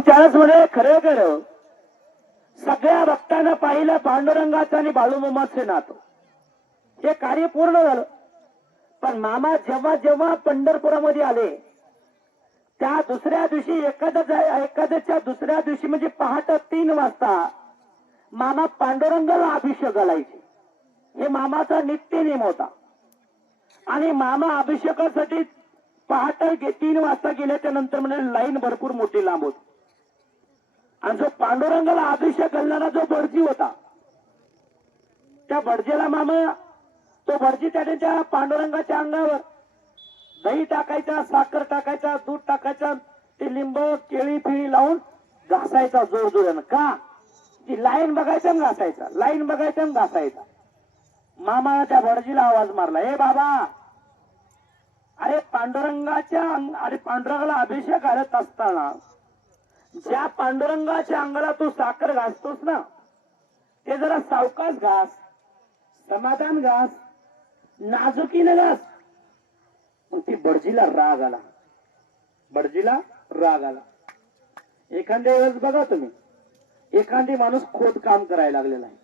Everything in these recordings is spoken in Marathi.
त्यावेळेस म्हणे खरं सगळ्या भक्तांना पाहिलं पांडुरंगाचं आणि बाळूमामाचे नातं. हे कार्य पूर्ण झालं. पण मामा जेव्हा जेव्हा पंढरपुरामध्ये आले त्या दुसऱ्या दिवशी एकादश एखाद्याच्या दुसऱ्या दिवशी म्हणजे पहाट तीन वाजता मामा पांडुरंगाला अभिषेक घालायचे. हे मामाचा नित्य नियम होता. आणि मामा अभिषेकासाठी पहाट गे- तीन वाजता गेल्याच्यानंतर म्हणजे लाईन भरपूर मोठी लांब होती. आणि जो पांडुरंगाला अभिषेक घालणारा जो बडजी होता त्या बडजेला मामा तो बडजी त्या त्यांच्या पांडुरंगाच्या अंगावर दही टाकायचा साखर टाकायचा दूध टाकायचा ते लिंब केळी फिळी लावून घासायचा जोर जोरानं का? ती लाईन बघायचा घासायचा लाईन बघायचा घासायचा. मामा त्या भडजीला आवाज मारला हे बाबा अरे पांडुरंगाच्या अरे पांडुरंगाला अभिषेक घालत असताना ज्या पांडुरंगाच्या अंगाला तू साखर घासतोस ना ते जरा सावकाश घास समाधान घास नाजुकीनं घास. मग ती बडजीला राग आला. बडजीला राग आला. एखाद्या वेळेस बघा तुम्ही एखादी माणूस खोद काम करायला लागलेला आहे.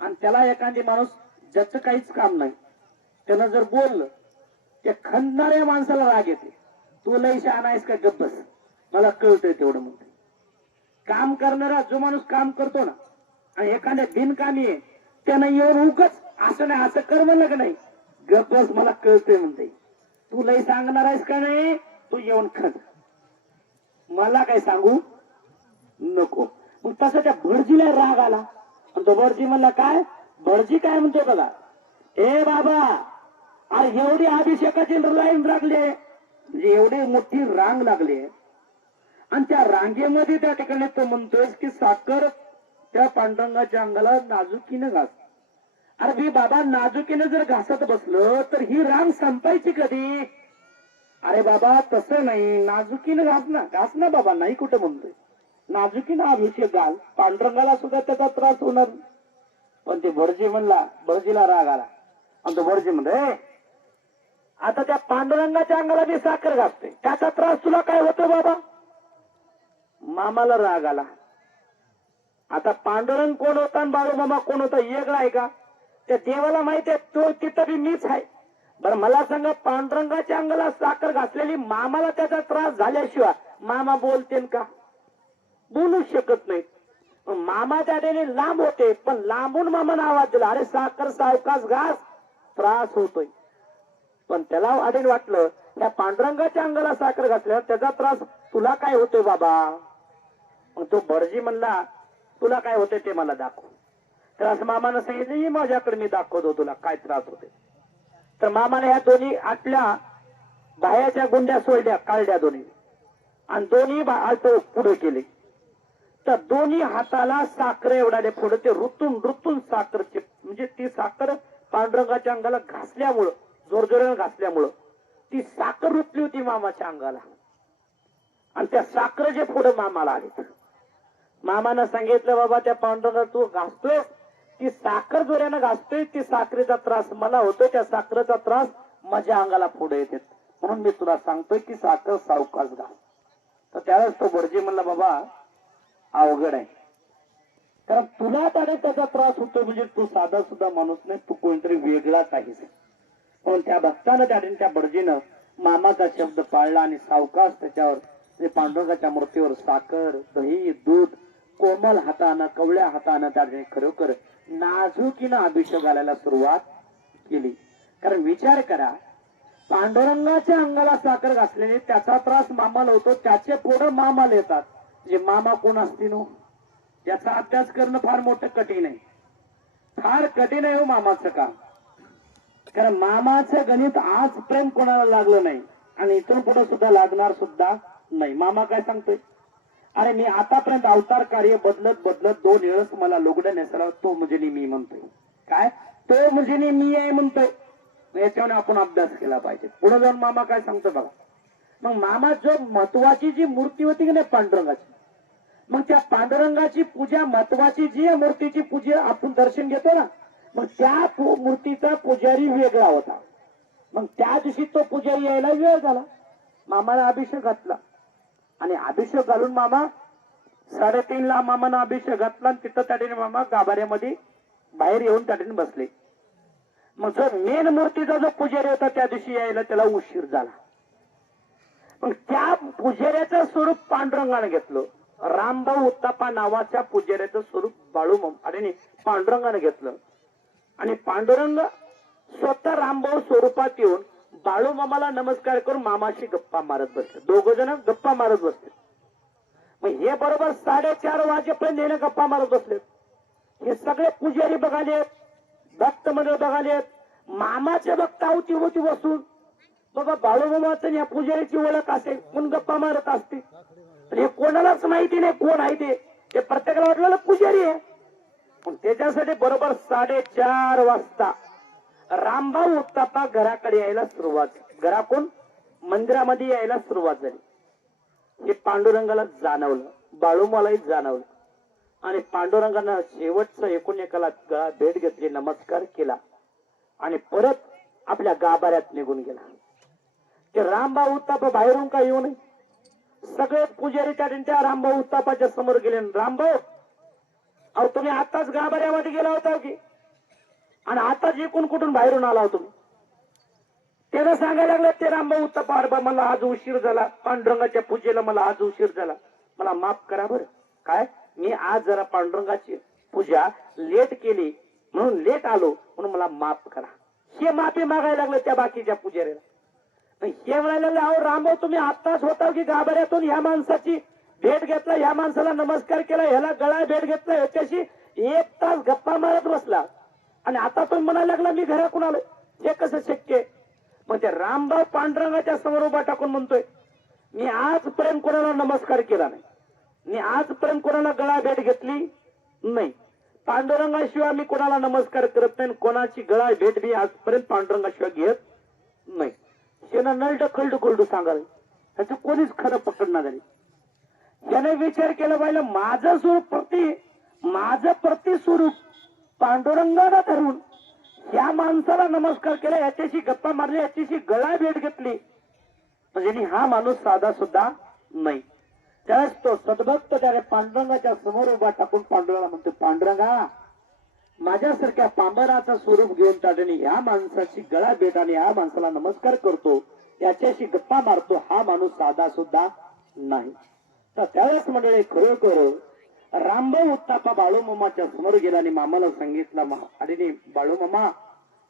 आणि त्याला एखादी माणूस ज्याचं काहीच काम नाही त्यानं जर बोललं त्या खंदणाऱ्या माणसाला राग येते. तू लय शहाणा आहेस का? गप्पस मला कळतंय तेवढं म्हणते काम करणारा जो माणूस काम करतो ना आणि एखाद्या बिनकामी आहे त्यानं येऊन उगच असं नाही असं कर म्हणलं का नाही गप्पस मला कळतंय म्हणते तू लय सांगणार आहेस का नाही? तू येऊन खंद मला काय सांगू? नको. मग तसं त्या भटजीला राग आला. आणि तो भटजी म्हणला काय? भटजी काय म्हणतो बघा? ए बाबा अरे एवढी अभिषेकाची लाईन लागली आहे. म्हणजे एवढी मोठी रांग लागली आहे. आणि त्या रांगेमध्ये त्या ठिकाणी तो म्हणतोय की साखर त्या पांडुरंगाच्या अंगाला नाजुकीनं घास. अरे मी बाबा नाजुकीनं जर घासत बसलं तर ही रांग संपायची कधी? अरे बाबा तसं नाही. नाजुकीनं घास ना. घास ना बाबा नाही कुठं म्हणतोय. नाजुकीनं अभिषेक घाल. पांडुरंगाला सुद्धा त्याचा त्रास होणार पण ते भरजी म्हणला भरजीला राग आला. आणि तो भटजी म्हणतो आता त्या पांडुरंगाच्या अंगाला मी साखर घासते त्याचा त्रास तुला काय होतो बाबा? मामाला राग आला. आता पांडुरंग कोण होता आणि बाळूमामा कोण होता वेगळा आहे का? त्या देवाला माहिती आहे तो तिथं बी मीच आहे. बरं मला सांगा पांडुरंगाच्या अंगाला साखर घातलेली मामाला त्याचा त्रास झाल्याशिवाय मामा बोलते का? बोलू शकत नाही मामा त्या लांब होते पण लांबून मामाने आवाज दिला अरे साखर सावकास घास. त्रास होतोय. पण त्याला आधी वाटलं त्या पांडुरंगाच्या अंगाला साखर घातल्यावर त्याचा त्रास तुला काय होतोय बाबा? मग तो भरजी म्हणला तुला काय होते ते मला दाखव. तर असं मामानं सांगितलं माझ्याकडे मी दाखवतो तुला काय त्रास होते तर मामाने ह्या दोन्ही आटल्या बाह्याच्या गुंड्या सोडल्या काढल्या दोन्ही. आणि दोन्ही बा- पुढे केले. तर दोन्ही हाताला साखर एवढाले पुढे ते रुतून रुतून साखरचे म्हणजे ती साखर पांडुरंगाच्या अंगाला घासल्यामुळं जोरजोरानं घासल्यामुळं ती साखर रुतली होती मामाच्या अंगाला. आणि त्या साखर जे पुढे मामाला आले मामानं सांगितलं बाबा त्या पांडुरंगा तू घासतोय ती साखर जोऱ्यानं घासतोय ती साखरेचा त्रास मला होतोय त्या साखरेचा त्रास माझ्या अंगाला पुढे येते म्हणून मी तुला सांगतोय की साखर सावकाश घास. तर त्यावेळेस तो बडजी म्हणला बाबा अवघड आहे. कारण तुला त्याने त्याचा त्रास होतो म्हणजे तू साधा सुद्धा माणूस नाही तू कोणतरी वेगळाच आहेस पण त्या भक्तानं त्याने त्या बडजीनं मामाचा शब्द पाळला आणि सावकाश त्याच्यावर पांडुरंगाच्या मूर्तीवर साखर दही दूध कोमल हातानं कवळ्या हातानं त्या खरोखर नाजुकीनं अभिषेक घालायला सुरुवात केली. कारण विचार करा पांडुरंगाच्या अंगाला साखर घासलेली त्याचा त्रास मामाला होतो त्याचे पोरं मामाला येतात. जे मामा कोण असतील हो? याचा अभ्यास करणं फार मोठं कठीण आहे. फार कठीण आहे हो मामाचं काम. कारण मामाचं गणित आज प्रेम कोणाला लागलं नाही आणि इथून पुढे सुद्धा लागणार सुद्धा नाही. मामा काय सांगतोय? अरे मी आतापर्यंत अवतार कार्य बदलत बदलत दोन वेळेस मला लुगडं नेसला तो म्हणजे मी म्हणतोय. काय? तो म्हणजे मी आहे म्हणतोय. याच्यावर आपण अभ्यास केला पाहिजे. पुढे जाऊन मामा काय सांगतो बघा. मग मामा जो महत्वाची जी मूर्ती होती की नाही पांडुरंगाची? मग त्या पांडुरंगाची पूजा महत्वाची जी मूर्तीची पूजा आपण दर्शन घेतो ना मग त्या मूर्तीचा पुजारी वेगळा होता. मग त्या दिवशी तो पुजारी यायला वेळ झाला. मामाला अभिषेक घातला. आणि अभिषेक घालून मामा साडेतीनला मामानं अभिषेक घातला आणि तिथं त्याने मामा गाभाऱ्यामध्ये बाहेर येऊन त्याने बसले. मग जो मेन मूर्तीचा जो पुजारी होता त्या दिवशी यायला त्याला उशीर झाला. मग त्या पुजाऱ्याचं स्वरूप पांडुरंगाने घेतलं. रामभाऊ उत्तापा नावाच्या पुजाऱ्याचं स्वरूप बाळू आणि पांडुरंगाने घेतलं. आणि पांडुरंग स्वतः रामभाऊ स्वरूपात येऊन बाळू मामाला नमस्कार करून मामाशी गप्पा मारत बसले. दोघ जण गप्पा मारत बसले. मग हे बरोबर साडेचार वाजेपर्यंत येणं गप्पा मारत बसले. हे सगळे पुजारी बघाले भक्त मंडळ बघाले मामाचे भक्त आवती होती बसून. बाबा मामाचं या पुजारीची ओळख असेल कोण गप्पा मारत असते? हे कोणालाच माहिती नाही कोण आहे ते. ते प्रत्येकाला वाटलेलं पुजारी आहे. पण त्याच्यासाठी बरोबर साडेचार वाजता रामभाऊ उत्तापा घराकडे यायला सुरुवात झाली. घराकडून मंदिरामध्ये यायला सुरुवात झाली. हे पांडुरंगाला जाणवलं. बाळूमालाही जाणवलं. आणि पांडुरंगानं शेवटचं एकूण एकाला गळा भेट घेतली नमस्कार केला. आणि परत आपल्या गाभाऱ्यात निघून गेला. ते रामभाऊ उत्तापा बाहेरून का येऊ नये. सगळे पुजारी त्या त्या रामभाऊ उत्तापाच्या समोर गेले. रामभाऊ अहो तुम्ही आताच गाभाऱ्यामध्ये गेला होता की? आणि आता जिकून कुठून बाहेरून आला होता तुम्ही? त्याला सांगायला लागलं ते रामभाऊ तपार बा मला आज उशीर झाला. पांडुरंगाच्या पूजेला मला आज उशीर झाला. मला माफ करा बरं. काय? मी आज जरा पांडुरंगाची पूजा लेट केली. म्हणून लेट आलो. म्हणून मला माफ करा. हे माफी मागायला लागलं त्या बाकीच्या पुजाऱ्याला. हे म्हणायला लागले अहो रामभाऊ तुम्ही आत्ताच होता की गाभाऱ्यातून ह्या माणसाची भेट घेतला? ह्या माणसाला नमस्कार केला? ह्याला गळा भेट घेतला? ह्याच्याशी एक तास गप्पा मारत बसला. आणि आता पण म्हणायला लागला मी घराकून आलो हे कसं शक्य आहे? म्हणजे मग ते रामभाऊ पांडुरंगाच्या समोर उभा टाकून म्हणतोय मी आजपर्यंत कोणाला नमस्कार केला नाही. मी आजपर्यंत कोणाला गळा भेट घेतली नाही. पांडुरंगाशिवाय मी कोणाला नमस्कार करत नाही कोणाची गळा भेट मी आजपर्यंत पांडुरंगाशिवाय घेत नाही. शेना नळड खलड कळडू सांगाल त्याचं कोणीच खरं पकडणार नाही. याने विचार केला पाहिजे माझं स्वरूप प्रति माझं प्रतिस्वरूप पांडुरंगाला धरून या माणसाला नमस्कार केला याच्याशी गप्पा मारली याच्याशी गळा भेट घेतली. म्हणजे हा माणूस साधा सुद्धा नाही. त्यावेळेस तो सद्भक्त त्याने पांडुरंगाच्या समोर उभा टाकून पांडुरंगाला म्हणतो पांडुरंगा माझ्यासारख्या पांबराचं स्वरूप घेऊन ताडणी ह्या माणसाची गळा भेट आणि ह्या माणसाला नमस्कार करतो याच्याशी गप्पा मारतो हा माणूस साधा सुद्धा नाही. तर त्यावेळेस मंडळी खरोखर रामभाऊ उत्तापा बाळूमामाच्या समोर गेला आणि मामाला सांगितलं अरे बाळूमामा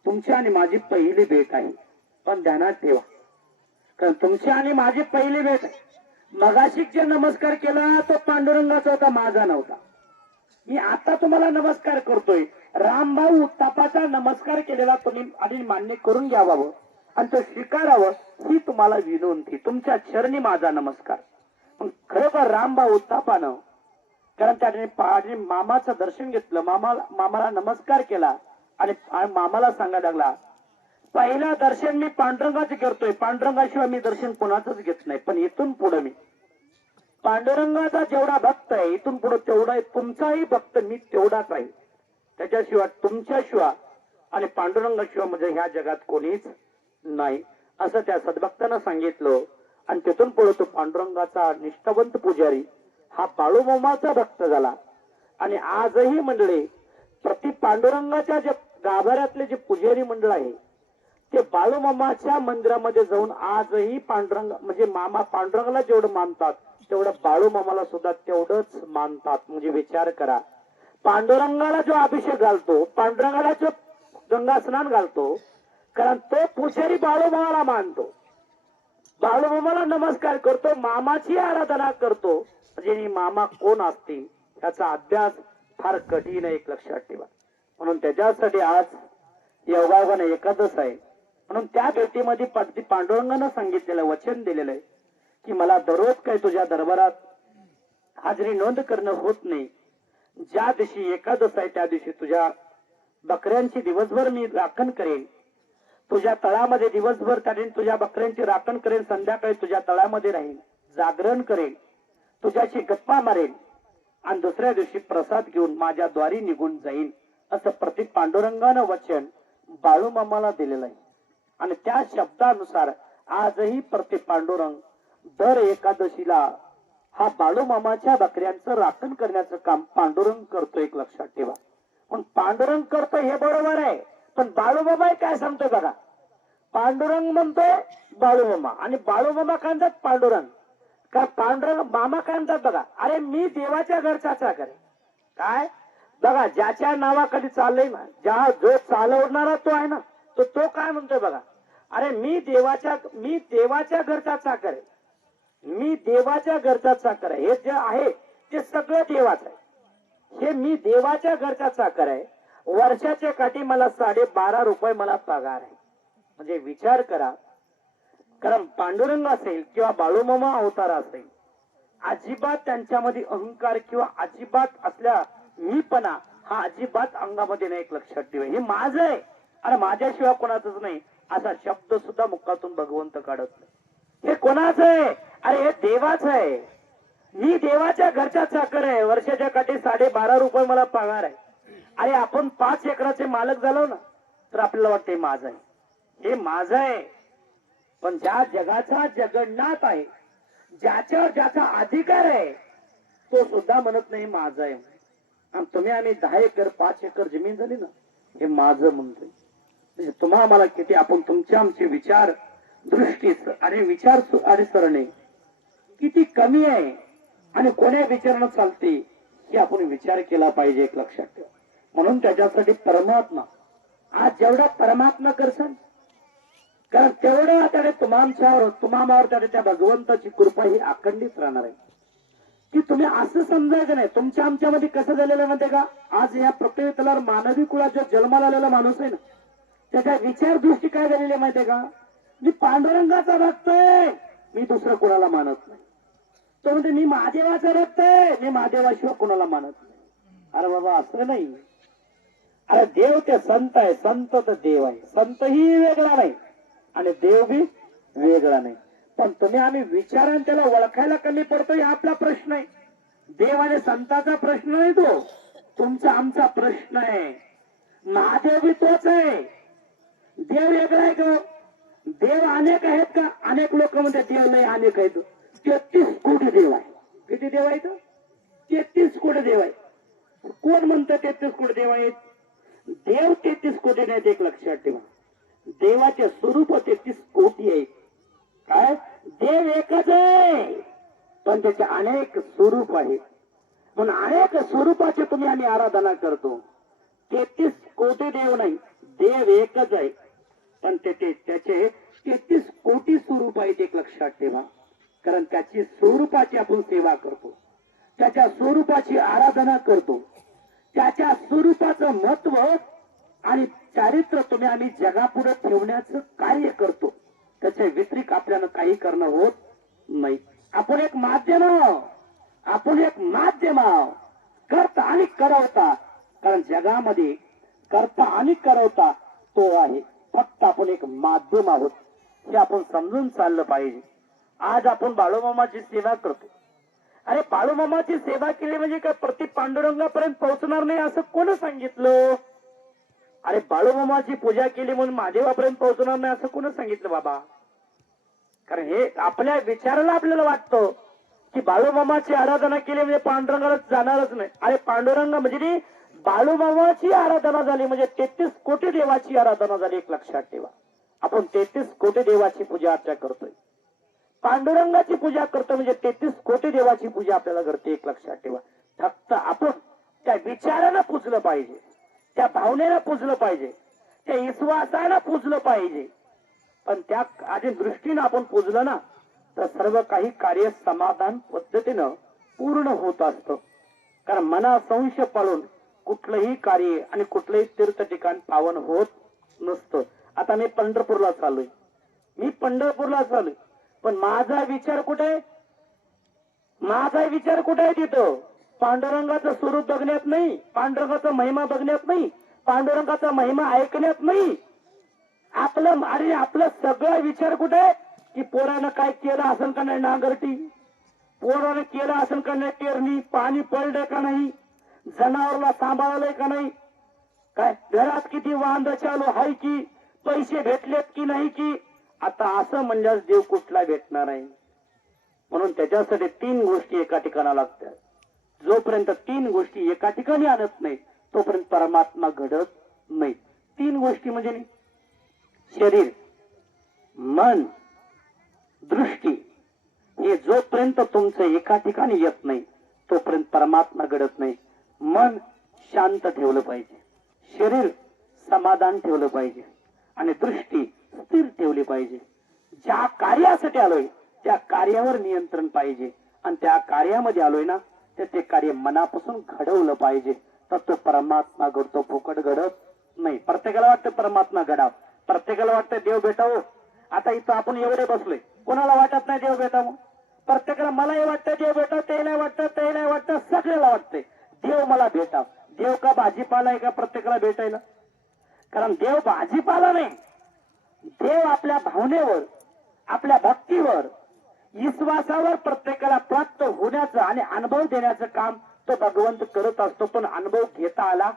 तुमची आणि माझी पहिली भेट आहे. पण ध्यानात ठेवा. कारण तुमची आणि माझी पहिली भेट आहे. मगाशी जे नमस्कार केला तो पांडुरंगाचा होता माझा नव्हता. मी आता तुम्हाला नमस्कार करतोय. रामभाऊ उत्तापाचा नमस्कार केलेला तुम्ही आणि मान्य करून घ्यावावं आणि तो स्वीकारावं ही तुम्हाला विनंती. तुमच्या चरणी माझा नमस्कार. पण खरोखर रामभाऊ उत्तापानं कारण त्याने पा- मामाचं दर्शन घेतलं. मामा मामाला नमस्कार केला आणि मामाला सांगायला लागला पहिला दर्शन मी पांडुरंगाचे करतोय. पांडुरंगाशिवाय मी दर्शन कोणाचंच घेत नाही. पण इथून पुढे मी. पांडुरंगाचा जेवढा भक्त आहे इथून पुढे तेवढा तुमचाही भक्त मी तेवढाच आहे. त्याच्याशिवाय तुमच्याशिवाय आणि पांडुरंगाशिवाय म्हणजे ह्या जगात कोणीच नाही. असं त्या सद्भक्तानं सांगितलं. आणि तिथून पुढे तो पांडुरंगाचा निष्ठावंत पुजारी हा बाळूमामाचा भक्त झाला. आणि आजही मंडळी प्रति पांडुरंगाच्या जे गाभाऱ्यातले जे पुजारी मंडळ आहे ते बाळूमामाच्या मंदिरामध्ये जाऊन आजही पांडुरंग म्हणजे मामा पांडुरंगाला जेवढं मानतात तेवढं बाळूमामाला सुद्धा तेवढंच मानतात. म्हणजे विचार करा. पांडुरंगाला जो अभिषेक घालतो पांडुरंगाला जो गंगा स्नान घालतो कारण तो पुजारी बाळूमामाला मानतो. बाळूमामाला नमस्कार करतो मामाची आराधना करतो. म्हणजे मामा कोण असतील त्याचा अभ्यास फार कठीण आहे एक लक्षात ठेवा. म्हणून त्याच्यासाठी आज योगायोगाने एकादश आहे. म्हणून त्या भेटीमध्ये पांडुरंगानं सांगितलेलं वचन दिलेलं आहे की मला दररोज काय तुझ्या दरबारात हाजरी नोंद करणं होत नाही. ज्या दिवशी एकादश आहे त्या दिवशी तुझ्या बकऱ्यांची दिवसभर मी राखण करेन. तुझ्या तळामध्ये दिवसभर काढीन तुझ्या बकऱ्यांची राखण करेन संध्याकाळी तुझ्या तळामध्ये राहीन जागरण करेन. तुझ्याशी गप्पा मारेन आणि दुसऱ्या दिवशी प्रसाद घेऊन माझ्या द्वारी निघून जाईन असं प्रतीक पांडुरंगानं वचन बाळूमामाला दिलेलं आहे. आणि त्या शब्दानुसार आजही प्रत्येक पांडुरंग दर एकादशीला हा बाळूमामाच्या बकऱ्यांचं राखण करण्याचं काम पांडुरंग करतो एक लक्षात ठेवा. पण पांडुरंग करतो हे बरोबर आहे पण बाळूमामा काय सांगतो बघा. पांडुरंग म्हणतोय बाळूमामा आणि बाळूमामा काय म्हणतात? पांडुरंग. का पांडुरंग मामा काय म्हणतात बघा? अरे मी देवाच्या घरचा करे काय? बघा ज्याच्या नावाखाली चाललंय ना ज्या जो चालवणारा तो आहे ना तो तो काय म्हणतोय बघा? अरे मी देवाच्या मी देवाच्या घरचा चाकर आहे. मी देवाच्या घरचा चाकर आहे. हे जे आहे ते सगळं देवाच आहे. हे मी देवाच्या घरचा चाकर आहे. वर्षाच्या काठी मला साडे बारा रुपये मला पगार आहे. म्हणजे विचार करा कारण पांडुरंग असेल किंवा बाळूमामा अवतार असेल अजिबात त्यांच्यामध्ये अहंकार किंवा अजिबात असल्या मीपणा हा अजिबात अंगामध्ये नाही एक लक्षात ठेवा. हे माझं आहे. आणि माझ्याशिवाय कोणाचंच नाही. असा शब्द सुद्धा मुखातून भगवंत काढत नाही. हे कोणाचं आहे? अरे हे देवाचं आहे. मी देवाच्या घरच्या चाकर आहे. वर्षाच्या काठी साडे बारा रुपये मला पगार आहे. अरे आपण पाच एकराचे मालक झालो ना तर आपल्याला वाटते माझं आहे. हे माझं आहे. पण ज्या जगाचा जगन्नाथ आहे ज्याच्यावर ज्याचा अधिकार आहे तो सुद्धा म्हणत नाही माझा आहे. आणि तुम्ही आम्ही दहा एकर पाच एकर जमीन झाली ना हे माझं म्हणतोय. म्हणजे तुम्हा मला किती आपण तुमच्या आमचे विचार दृष्टी आणि विचार आणि सरणे किती कमी आहे आणि कोण्या विचारानं चालते हे आपण विचार केला पाहिजे एक लक्षात ठेवा. म्हणून त्याच्यासाठी परमात्मा आज जेवढा परमात्मा करसान कारण तेवढं त्याने तुमामच्यावर तुम्हावर त्याने त्या भगवंताची कृपा ही अखंडित राहणार आहे. की तुम्ही असं समजायचं नाही तुमच्या आमच्यामध्ये कसं झालेलं माहिती का? आज या पृथ्वीतला मानवी कुळाच्या जन्माला आलेला माणूस आहे ना त्याच्या विचार दृष्टी काय झालेली आहे माहितीये का? मी पांडुरंगाचा भक्त आहे. मी दुसरं कोणाला मानत नाही. तो म्हणते मी महादेवाचा भक्त आहे. मी महादेवाशिवाय कोणाला मानत नाही. अरे बाबा असं नाही. अरे देव ते संत आहे. संत तर देव आहे. संतही वेगळा नाही. आणि देव बी वेगळा नाही. पण तुम्ही आम्ही विचारान त्याला ओळखायला कमी पडतो हा आपला प्रश्न आहे. देव आणि संताचा प्रश्न नाही तो. तुमचा आमचा प्रश्न आहे. महादेव बी तोच आहे. देव वेगळा आहे का? देव अनेक आहेत का? अनेक लोक म्हणतात देव नाही अनेक आहेत. तेहतीस कोटी देव आहे. किती देव आहेत? तेहतीस कोटी देव आहे कोण म्हणतं तेहतीस कोटी देव आहेत? देव तेहतीस कोटी नाहीत एक लक्षात ठेवा. देवाचे स्वरूप तेहतीस कोटी आहे. काय? देव एकच आहे. पण त्याचे अनेक स्वरूप आहेत म्हणून अनेक स्वरूपाचे तुम्ही आम्ही आराधना करतो. तेहतीस कोटी देव नाही देव एकच आहे. पण त्याचे त्याचे तेहतीस कोटी स्वरूप आहेत एक लक्षात ठेवा. कारण त्याची स्वरूपाची आपण सेवा करतो. त्याच्या स्वरूपाची आराधना करतो. त्याच्या स्वरूपाचं महत्त्व आणि चारित्र्य तुम्ही आम्ही जगापुढे ठेवण्याचं कार्य करतो. त्याच्या व्यतिरिक्त आपल्याला काही करणं होत नाही. आपण एक माध्यम आहोत. आपण एक माध्यम आहोत. करता आणि करवता. कारण जगामध्ये करता आणि करवता तो आहे. फक्त आपण एक माध्यम आहोत. हे आपण समजून चाललं पाहिजे. आज आपण बाळूमामाची सेवा करतो. अरे बाळूमामाची सेवा केली म्हणजे काय? प्रति पांडुरंगापर्यंत पोहोचणार नाही असं कोण सांगितलं? अरे बाळूमामाची पूजा केली म्हणून महादेवापर्यंत पोहोचणार नाही असं कोण सांगितलं बाबा? कारण हे आपल्या विचाराला आपल्याला वाटतं की बाळूमामाची आराधना केली म्हणजे पांडुरंगाला जाणारच नाही. अरे पांडुरंग म्हणजे बाळूमामाची आराधना झाली म्हणजे तेहतीस कोटी देवाची आराधना झाली एक लक्षात ठेवा. आपण तेहतीस कोटी देवाची पूजा अर्चा करतोय. पांडुरंगाची पूजा करतो म्हणजे तेहतीस कोटी देवाची पूजा आपल्याला करते एक लक्षात ठेवा. फक्त आपण त्या विचारानं पुजलं पाहिजे. त्या भावनेला पुजलं पाहिजे. त्या विश्वासाला पुजलं पाहिजे. पण त्या आधी दृष्टीनं आपण पुजलं ना तर सर्व काही कार्य समाधान पद्धतीनं पूर्ण होत असतं. कारण मना संशय पाळून कुठलंही कार्य आणि कुठलंही तीर्थ ठिकाण पावन होत नसतं. आता मी पंढरपूरला चाललोय. मी पंढरपूरला चाललोय. पण माझा विचार कुठे? माझा विचार कुठे आहे तिथं? पांडुरंगाचं स्वरूप बघण्यात नाही पांडुरंगाचा महिमा बघण्यात नाही पांडुरंगाचा महिमा ऐकण्यात नाही. आपलं अरे आपलं सगळं विचार कुठे? आहे? की पोरानं काय केलं असेल का नाही नांगरटी? पोरानं केलं असेल का नाही पेरणी? पाणी पडलंय का नाही? जनावरला सांभाळलंय का नाही? काय घरात किती वांद चालू आहे की? पैसे भेटलेत की नाही की? आता असं म्हणल्यास देव कुठला भेटणार आहे? म्हणून त्याच्यासाठी तीन गोष्टी एका ठिकाणा लागतात. जोपर्यंत तीन गोष्टी एका ठिकाणी आणत नाही तोपर्यंत परमात्मा घडत नाही तीन गोष्टी म्हणजे शरीर मन दृष्टी. हे जोपर्यंत तुमचं एका ठिकाणी येत नाही तोपर्यंत परमात्मा घडत नाही. मन शांत ठेवलं पाहिजे. शरीर समाधान ठेवलं पाहिजे. आणि दृष्टी स्थिर ठेवली पाहिजे. ज्या कार्यासाठी आलोय त्या कार्यावर नियंत्रण पाहिजे. आणि त्या कार्यामध्ये आलोय ना ते ते कार्य मनापासून घडवलं पाहिजे. तर तो परमात्मा घडतो. फुकट घडत नाही. प्रत्येकाला वाटतं परमात्मा घडाव प्रत्येकाला वाटतं देव भेटावं. आता इथं आपण एवढे बसलोय. कोणाला वाटत नाही देव भेटावं? प्रत्येकाला मलाही वाटतं देव भेटाव. त्याला वाटतं त्याला वाटतं. सगळ्याला वाटतंय. देव मला भेटाव देव का भाजीपाला आहे का प्रत्येकाला भेटायला? कारण देव भाजीपाला नाही. देव आपल्या भावनेवर आपल्या भक्तीवर विश्वासावर प्रत्येकाला प्राप्त होण्याचं आणि अनुभव देण्याचं काम तो भगवंत करत असतो. पण अनुभव घेता आला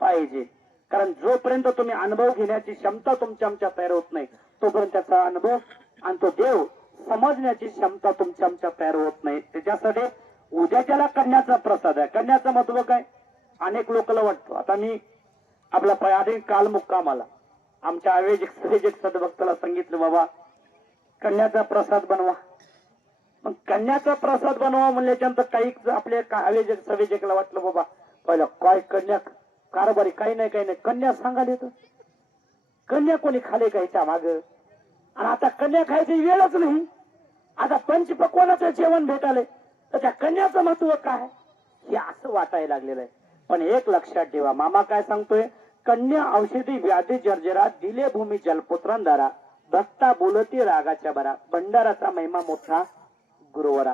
पाहिजे. कारण जोपर्यंत तुम्ही अनुभव घेण्याची क्षमता तुमच्या आमच्या तयार होत नाही तोपर्यंत त्याचा अनुभव आणि तो देव समजण्याची क्षमता तुमच्या आमच्या तयार होत नाही. त्याच्यासाठी उद्याच्याला कन्याचा प्रसाद आहे. कन्याचं महत्त्व काय? अनेक लोकांना वाटतो. आता मी आपला पयाने काल मुक्काम आला आमच्या आयोजक संयोजक सदभक्ताला सांगितलं बाबा कन्याचा प्रसाद बनवा. मग कन्याचा प्रसाद बनवा म्हणल्याच्यानंतर काही आपल्या आवेजक सवेजकला वाटलं बाबा पहिला काय कन्या कारभारी? काही नाही काही नाही. कन्या सांगायला येतं कन्या कोणी खाले का त्या माग? आणि आता कन्या खायची वेळच नाही. आता पंचपक्वानाचं जेवण भेटाले तर त्या कन्याचं महत्त्व काय? हे असं वाटायला लागलेलं आहे. पण एक लक्षात ठेवा मामा काय सांगतोय? कन्या औषधी व्याधी जर्जरा दिले भूमी जलपुत्रांधारा दत्ता बोलती रागाच्या बरा भंडाराचा महिमा मोठा गुरुवरा.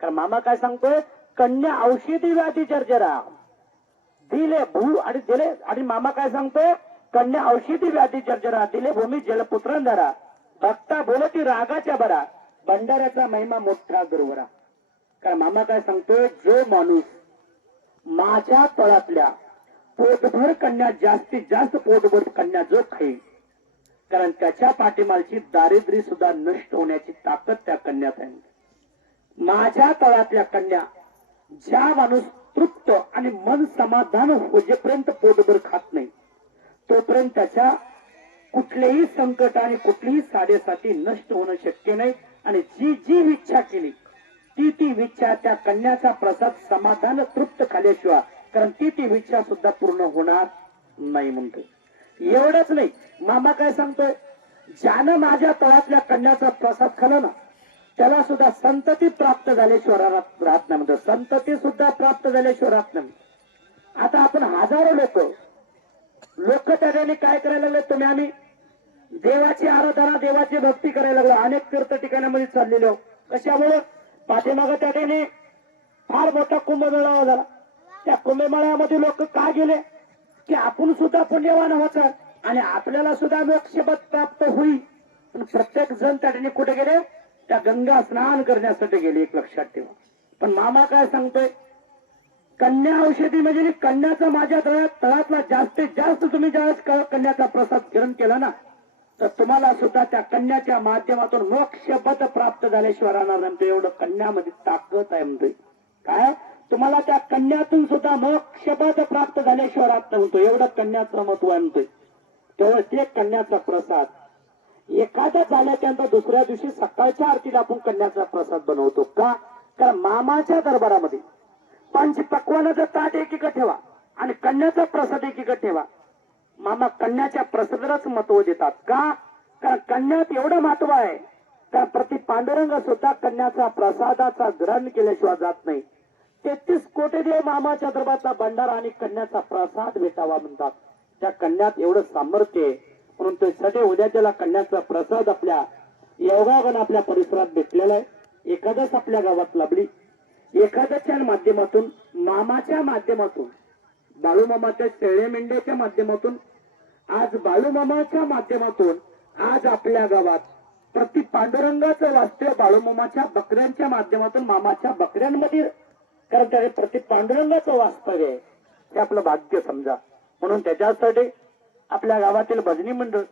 कारण मामा काय सांगतोय? कन्या औषधी व्याधी जर्जरा दिले भू आणि दिले आणि मामा काय सांगतोय? कन्या औषधी व्याधी जर्जरा दिले भूमी जलपुत्रांधरा भक्ता बोलती रागाच्या बरा. भंडाऱ्याचा महिमा मोठा गुरुवरा. कारण मामा काय सांगतोय? जो माणूस माझ्या तळातल्या पोटभर कन्या जास्तीत जास्त पोटभर कन्या जो खाईल कारण त्याच्या पाठीमालची दारिद्र्य सुद्धा नष्ट होण्याची ताकद त्या कन्यात आहे. माझ्या तळातल्या कन्या ज्या माणूस तृप्त आणि मन समाधान होजेपर्यंत पोटभर खात नाही तोपर्यंत त्याच्या कुठलेही संकट आणि कुठलीही साधेसाठी नष्ट होणं शक्य नाही. आणि जी जी इच्छा केली ती ती इच्छा त्या कन्याचा प्रसाद समाधान तृप्त खाल्याशिवाय कारण ती ती इच्छा सुद्धा पूर्ण होणार नाही म्हणतो. एवढंच नाही मामा काय सांगतोय? ज्यानं माझ्या तळातल्या कन्याचा प्रसाद खाला ना त्याला सुद्धा संतती प्राप्त झाल्याशिवाय राहत म्हणतो संतती सुद्धा प्राप्त झाल्याशिवाय राहत नाही आता आपण हजारो लोक लोक त्या ठिकाणी काय करायला लागले? तुम्ही आम्ही देवाची आराधना देवाची भक्ती करायला लागलो. अनेक तीर्थ ठिकाणामध्ये चाललेलो. कशामुळे? पाठीमागं त्या ठिकाणी फार मोठा कुंभमेळावा झाला. त्या कुंभमेळ्यामध्ये लोक का गेले? की आपण सुद्धा पुण्यवान व्हायचं आणि आपल्याला सुद्धा मोक्षपद प्राप्त होईल. पण प्रत्येक जण त्या ठिकाणी कुठे गेले? त्या गंगा स्नान करण्यासाठी गेले एक लक्षात ठेवा. पण मामा काय सांगतोय? कन्या औषधी म्हणजे कन्याचा माझ्या तळात तळातला जास्तीत जास्त तुम्ही ज्यावेळेस कन्याचा प्रसाद ग्रहण केला ना तर तुम्हाला सुद्धा त्या कन्याच्या माध्यमातून मोक्षपद प्राप्त झाल्याशिवाय राहणार म्हणतो एवढं कन्यामध्ये ताकद आहे म्हणतोय काय? तुम्हाला त्या कन्यातून सुद्धा मोक्षपद प्राप्त झाल्याशिवाय राहत म्हणतो एवढं कन्याचं महत्त्व आहे म्हणतोय तेव्हा ते कन्याचा प्रसाद. एखाद्या झाल्याच्यानंतर दुसऱ्या दिवशी सकाळच्या आरतीला आपण कन्याचा प्रसाद बनवतो का? कारण मामाच्या दरबारामध्ये पंच पक्वानाचं ताट एकीकडे ठेवा आणि कन्याचा प्रसाद एकीकडे ठेवा मामा कन्याच्या प्रसादालाच महत्त्व देतात का? कारण कन्यात एवढं महत्त्व आहे. कारण प्रति पांडुरंग सुद्धा कन्याचा प्रसादाचा ग्रहण केल्याशिवाय जात नाही. तेहतीस कोटी देव मामाच्या दरबारचा भंडारा आणि कन्याचा प्रसाद भेटावा म्हणतात. त्या कन्यात एवढं सामर्थ्य परंतु म्हणून सगळे उद्या त्याला कन्याचा प्रसाद आपल्या योगागण आपल्या परिसरात भेटलेला आहे. एखादच आपल्या गावात लाभली एखाद्याच्या माध्यमातून मामाच्या माध्यमातून बाळूमामाच्या शेळे मेंढ्याच्या माध्यमातून आज बाळूमामाच्या माध्यमातून आज आपल्या गावात प्रति पांडुरंगाचं वास्तव्य बाळूमामाच्या बकऱ्यांच्या माध्यमातून मामाच्या बकऱ्यांमध्ये कारण त्याने प्रति पांडुरंगाचं वास्तव्य आहे. हे आपलं भाग्य समजा. म्हणून त्याच्यासाठी आपल्या गावातील भजनी मंडळ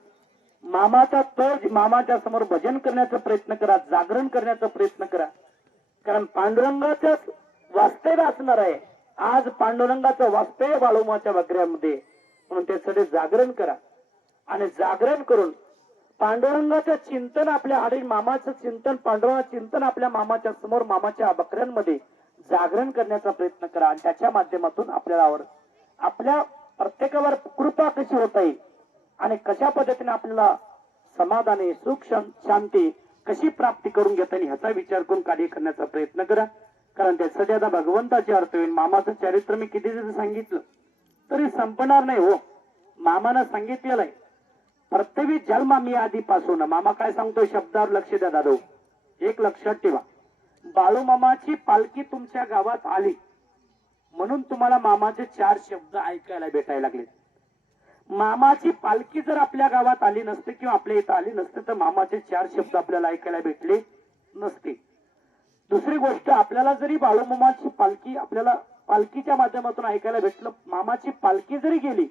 मामाचा तज मामाच्या समोर भजन करण्याचा प्रयत्न करा जागरण करण्याचा प्रयत्न करा. कारण पांडुरंगाचं वास्तव्य असणार आहे. आज पांडुरंगाचं वास्तव्य बाळूमाच्या वगैरेमध्ये म्हणून त्यासाठी जागरण करा. आणि जागरण करून पांडुरंगाचं चिंतन आपल्या आणि मामाचं चिंतन पांडुरंगाचं चिंतन आपल्या मामाच्या समोर मामाच्या बकऱ्यांमध्ये जागरण करण्याचा प्रयत्न करा. आणि त्याच्या माध्यमातून आपल्याला आवड आपल्या प्रत्येकावर कृपा कशी होता येईल आणि कशा पद्धतीने आपल्याला समाधानी सुख शांती कशी प्राप्ती करून घेता येईल ह्याचा विचार करून कार्य करण्याचा प्रयत्न करा. कारण त्या सध्या भगवंताचे अर्थ होईल. मामाचं चरित्र मी किती जरी सांगितलं? तरी संपणार नाही हो. मामानं सांगितलेलं आहे. प्रत्येक जन्म मी आधीपासून. मामा काय सांगतोय? शब्दावर लक्ष द्या दादा. एक लक्षात ठेवा. बाळू मामाची पालखी तुमच्या गावात आली. म्हणून तुम्हाला मामाचे चार शब्द ऐकायला भेटायला लागले. मामाची पालखी जर आपल्या गावात आली नसते किंवा आपल्या इथं आली नसते तर मामाचे चार शब्द आपल्याला ऐकायला भेटले नसते. दुसरी गोष्ट आपल्याला जरी बाळूमामाची पालखी आपल्याला पालखीच्या माध्यमातून ऐकायला भेटलं मामाची पालखी जरी गेली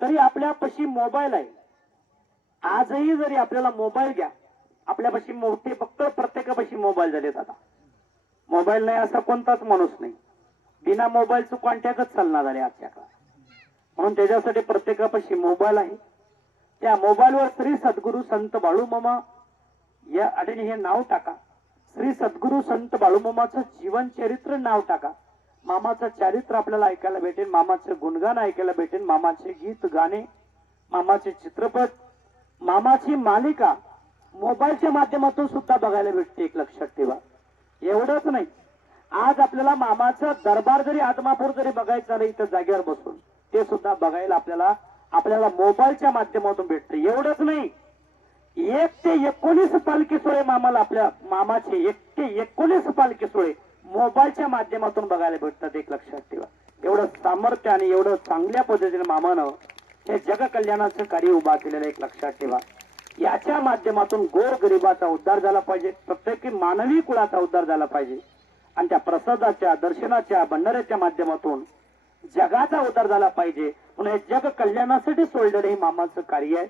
तरी आपल्यापाशी मोबाईल आहे. आजही जरी आपल्याला मोबाईल घ्या आपल्यापाशी मोठे फक्त प्रत्येकापाशी मोबाईल झालेत आता. मोबाईल नाही असा कोणताच माणूस नाही. बिना मोबाईलचं कॉन्टॅक्टच चालणार झाले आजच्या काळात. म्हणून त्याच्यासाठी प्रत्येकापाशी मोबाईल आहे. त्या मोबाईलवर श्री सद्गुरू संत बाळूमामा या आणि हे नाव टाका. श्री सद्गुरू संत बाळूमामाचं जीवन चरित्र नाव टाका. मामाचं चरित्र आपल्याला ऐकायला भेटेल मामाचं गुणगान ऐकायला भेटेल मामाचे गीत गाणे मामाचे चित्रपट मामाची मालिका. मोबाईलच्या माध्यमातून सुद्धा बघायला भेटते एक लक्षात ठेवा. एवढंच नाही. आज आपल्याला मामाचा दरबार जरी आदमापूर जरी बघायचं झालं इथं जागेवर बसून ते सुद्धा बघायला आपल्याला आपल्याला मोबाईलच्या माध्यमातून भेटते. एवढंच नाही. एक ते एकोणीस पालखी सोळे मामाला आपल्या मामाचे एक ते एकोणीस पालखी सोळे मोबाईलच्या माध्यमातून बघायला भेटतात एक लक्षात ठेवा. एवढं सामर्थ्य आणि एवढं चांगल्या पद्धतीने मामानं हे जगकल्याणाचं कार्य उभा केलेलं एक लक्षात ठेवा. याच्या माध्यमातून गोर गरिबाचा उद्धार झाला पाहिजे प्रत्येकी मानवी कुळाचा उद्धार झाला पाहिजे. आणि त्या प्रसादाच्या दर्शनाच्या भंडाऱ्याच्या माध्यमातून जगाचा उद्धार झाला पाहिजे. म्हणून हे जग कल्याणासाठी सोडलेलं हे मामाचं कार्य आहे.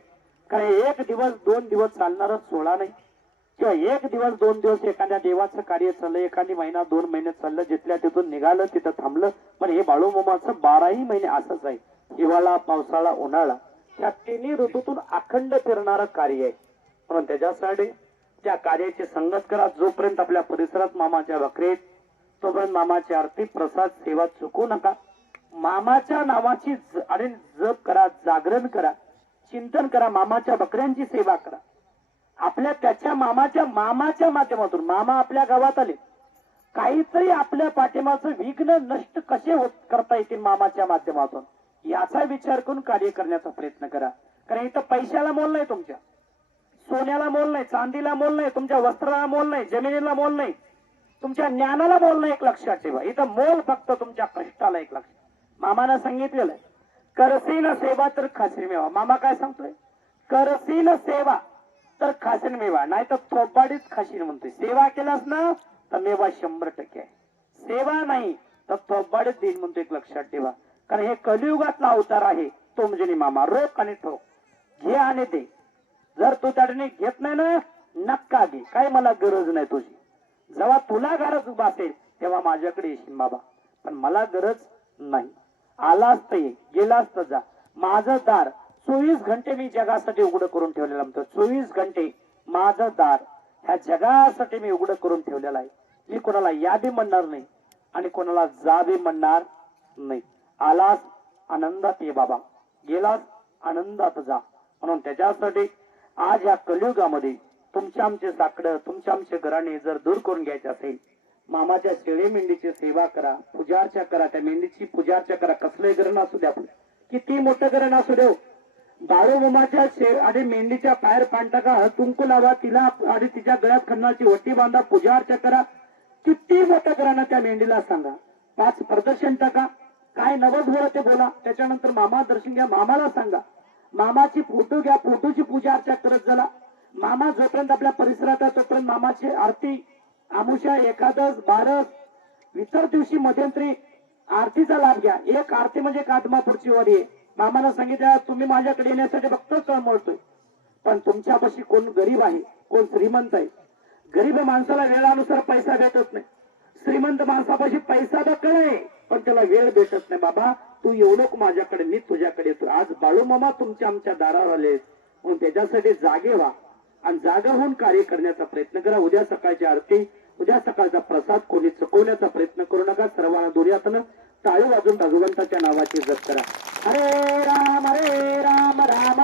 कारण एक दिवस दोन दिवस चालणारा सोहळा नाही. किंवा एक दिवस दोन दिवस एखाद्या देवाचं कार्य चाललं एखादी महिना दोन महिने चाललं जिथल्या तिथून निघालं तिथं थांबलं. पण हे बाळू मामाचं बाराही महिने असंच आहे. हिवाळा पावसाळा उन्हाळा या तिन्ही ऋतूतून अखंड फिरणारं कार्य आहे. म्हणून त्याच्यासाठी त्या कार्याची संगत करा. जोपर्यंत आपल्या परिसरात मामाच्या वक्रेत तोपर्यंत मामाची आरती प्रसाद सेवा चुकू नका. मामाच्या नावाची आणि जप करा जागरण करा चिंतन करा मामाच्या बकऱ्यांची सेवा करा. आपल्या त्याच्या मामाच्या मामाच्या माध्यमातून मामा आपल्या गावात आले. काहीतरी आपल्या पाठिंबाचं विघ्न नष्ट कसे होत करता येतील मामाच्या माध्यमातून? याचा विचार करून कार्य करण्याचा प्रयत्न करा. कारण इथं पैशाला मोल नाही तुमच्या. सोन्याला मोल नाही चांदीला मोल नाही तुमच्या वस्त्राला मोल नाही जमिनीला मोल नाही. तुमच्या ज्ञानाला बोलणं एक लक्षात ठेवा. इथं मोल फक्त तुमच्या कष्टाला एक लक्षात. मामानं सांगितलेलं आहे करसीन सेवा तर खासीन मेवा. मामा काय सांगतोय? करसीन सेवा तर खासीन मेवा. नाही तर थोपाडीच खाशीन म्हणतोय. सेवा केलास ना तर मेवा शंभर टक्के आहे. सेवा नाही तर थोपाडीत देईन म्हणतो एक लक्षात ठेवा. कारण हे कलियुगातला अवतार आहे तो म्हणजे मामा. रोख आणि ठोक. घे आणि दे. जर तू त्याने घेत नाही ना नक्का घे. काय मला गरज नाही तुझी. जेव्हा तुला गरज उभा असेल तेव्हा माझ्याकडे येशील बाबा. पण मला गरज नाही. आला तर ये गेला असत जा. माझं दार चोवीस घंटे मी जगासाठी उघडं करून ठेवलेलं म्हणतो चोवीस घंटे माझं दार ह्या जगासाठी मी उघडं करून ठेवलेलं आहे. मी कोणाला या बी म्हणणार नाही आणि कोणाला जा बी म्हणणार नाही. आलास आनंदात ये बाबा. गेलास आनंदात जा. म्हणून त्याच्यासाठी आज या कलियुगामध्ये तुमच्या आमचे साकडं तुमच्या आमचे घराणे जर दूर करून घ्यायचे असेल मामाच्या शेळे मेंढीची सेवा करा पूजार्चा करा त्या मेंढीची पूजार्चा करा कसलंही घरण असू द्या किती मोठं घरण असू देऊ. बाळू शेळ आणि मेंढीच्या पायर पान टाका हळद लावा तिला आणि तिच्या गळ्यात खन्नाची ओटी बांधा पूजा अर्चा करा. किती मोठं घराणं त्या मेंढीला सांगा. पाच प्रदर्शन टाका. काय नवस बोला ते बोला. त्याच्यानंतर मामा दर्शन घ्या मामाला सांगा. मामाची फोटो घ्या फोटोची पूजा अर्चा करत झाला मामा जोपर्यंत आपल्या परिसरात आहे तोपर्यंत मामाची आरती आमुषा एकादश बारस इतर दिवशी मध्यंतरी आरतीचा लाभ घ्या. एक आरती म्हणजे कादमापूरची वारी आहे. मामाला सांगितलं तुम्ही माझ्याकडे येण्यासाठी फक्त तळमळतोय पण तुमच्यापाशी कोण गरीब आहे कोण श्रीमंत आहे? गरीब माणसाला वेळानुसार पैसा भेटत नाही. श्रीमंत माणसापाशी पैसा दखल आहे पण त्याला वेळ भेटत नाही. बाबा तू एवढं माझ्याकडे मी तुझ्याकडे येतो आज बाळू मामा तुमच्या आमच्या दारावर आले म्हणून त्याच्यासाठी जागे व्हा. आणि जागा होऊन कार्य करण्याचा प्रयत्न करा. उद्या सकाळची आरती उद्या सकाळचा प्रसाद कोणी चुकवण्याचा प्रयत्न करू नका. सर्वांना दुर्यातनं टाळी वाजून भगवंताच्या नावाची जप करा. हरे राम हरे राम राम.